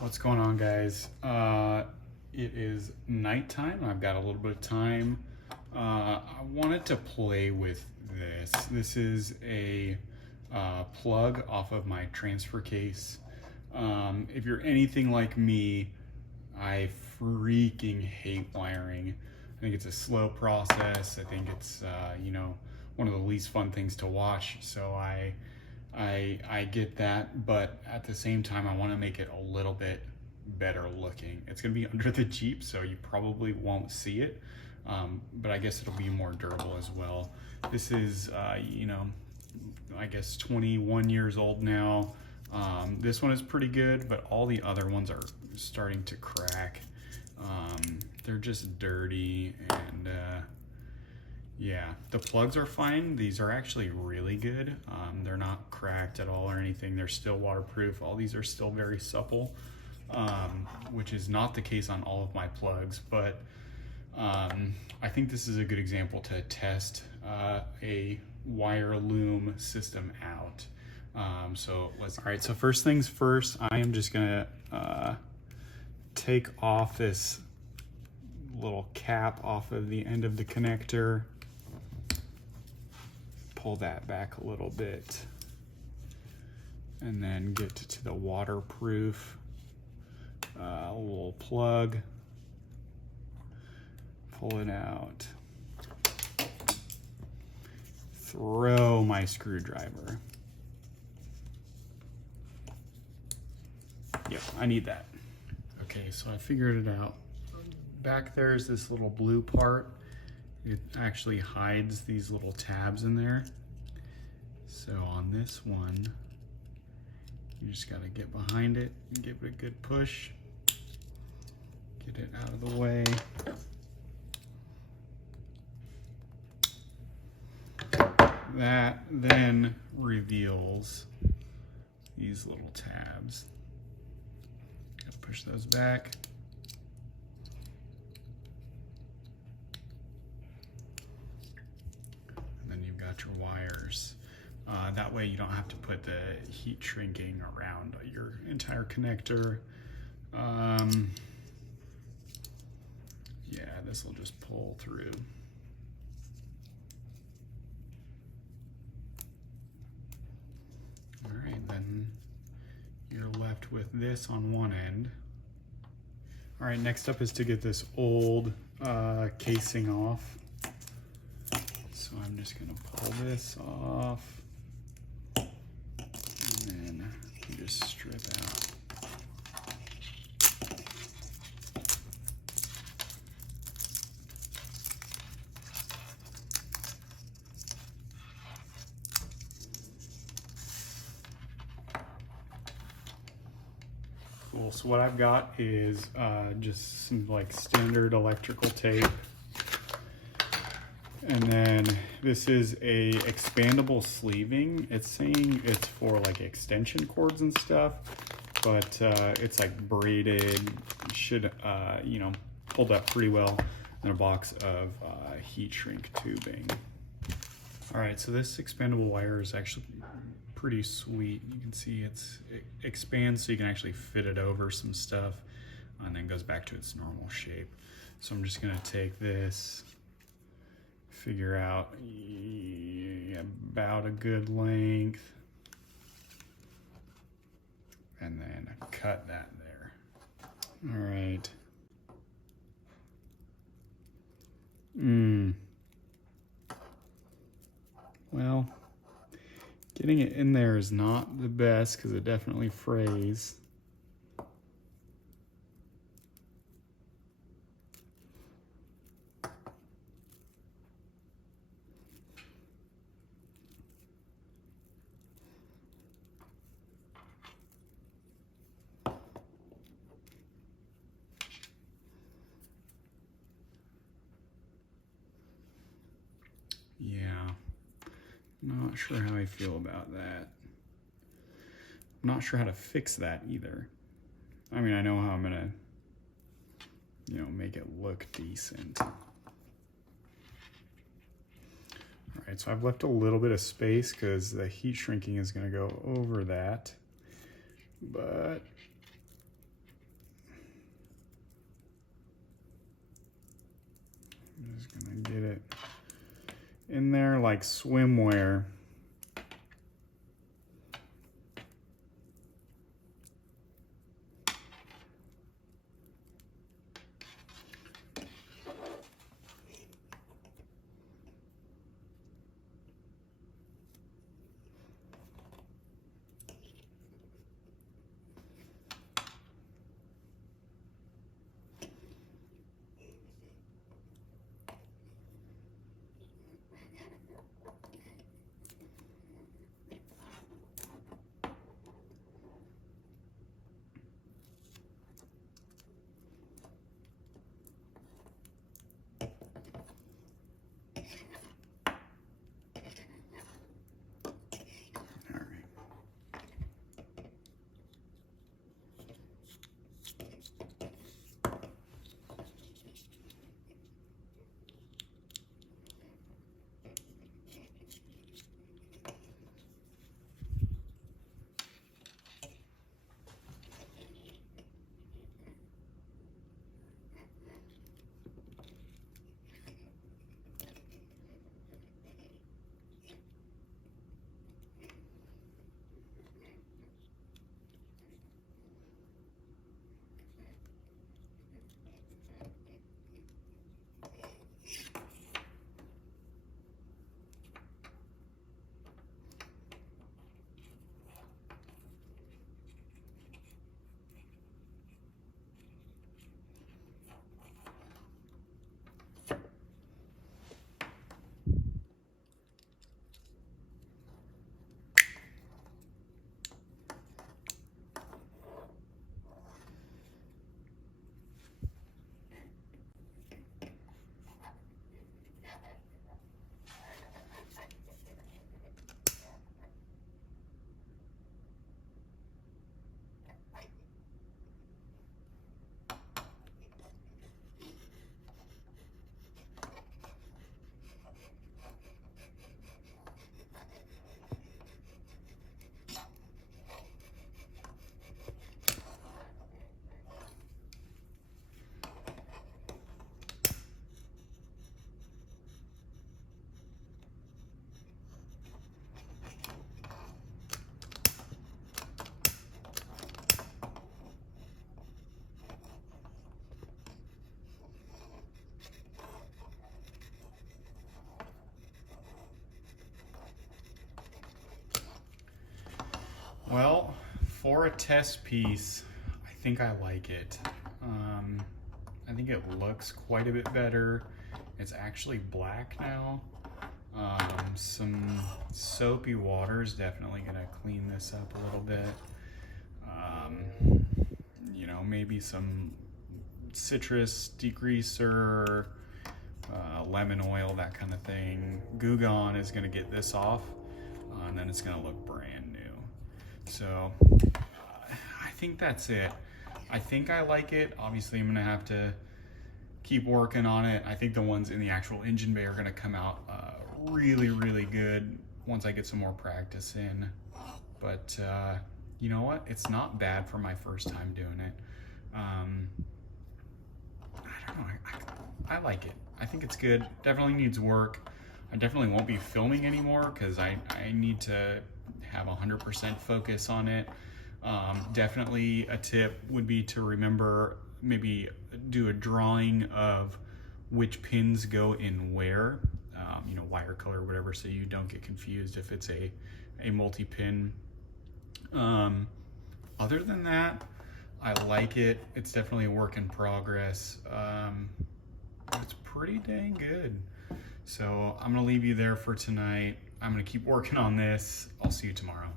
What's going on, guys? It is nighttime. I've got a little bit of time. I wanted to play with this. This is a plug off of my transfer case. If you're anything like me, I freaking hate wiring. I think it's a slow process. I think it's one of the least fun things to watch. So I get that, but at the same time, I want to make it a little bit better looking. It's going to be under the Jeep, so you probably won't see it, but I guess it'll be more durable as well. This is, I guess 21 years old now. This one is pretty good, but all the other ones are starting to crack. They're just dirty, and yeah, the plugs are fine. These are actually really good. They're not cracked at all or anything. They're still waterproof. All these are still very supple, which is not the case on all of my plugs, but I think this is a good example to test a wire loom system out. All right, so first things first, I am just gonna take off this little cap off of the end of the connector. Pull that back a little bit, and then get to the waterproof little plug. Pull it out. Throw my screwdriver. Yep, I need that. Okay, so I figured it out. Back there's this little blue part. It actually hides these little tabs in there. So on this one, you just gotta get behind it and give it a good push. Get it out of the way. That then reveals these little tabs. Gotta push those back. Your wires. That way you don't have to put the heat shrinking around your entire connector. Yeah, this will just pull through. All right, then you're left with this on one end. All right, next up is to get this old casing off. So I'm just gonna pull this off, and then you just strip out. Cool, so what I've got is just some like standard electrical tape. And then this is a expandable sleeving. It's saying it's for like extension cords and stuff, but it's like braided, should, hold up pretty well in a box of heat shrink tubing. All right, so this expandable wire is actually pretty sweet. You can see it expands so you can actually fit it over some stuff and then goes back to its normal shape. So I'm just gonna take this, figure out about a good length, and then cut that there. All right. Well, getting it in there is not the best because it definitely frays. Yeah, not sure how I feel about that. I'm not sure how to fix that either. I mean, I know how I'm gonna, make it look decent. All right, so I've left a little bit of space because the heat shrinking is gonna go over that, but Just gonna get it in there like swimwear. Well, for a test piece, I think I like it. I think it looks quite a bit better. It's actually black now. Some soapy water is definitely gonna clean this up a little bit. You know, maybe some citrus degreaser, lemon oil, that kind of thing. Goo Gone is gonna get this off, and then it's gonna look brand new. So I think that's it. I think I like it. Obviously, I'm gonna have to keep working on it. I think the ones in the actual engine bay are gonna come out really, really good once I get some more practice in. But you know what? It's not bad for my first time doing it. I don't know. I like it. I think it's good. Definitely needs work. I definitely won't be filming anymore because I need to have 100% focus on it. Definitely a tip would be to remember, maybe do a drawing of which pins go in where, you know, wire color or whatever, so you don't get confused if it's a multi-pin. Other than that, I like it. It's definitely a work in progress. It's pretty dang good. So I'm gonna leave you there for tonight. I'm gonna keep working on this. I'll see you tomorrow.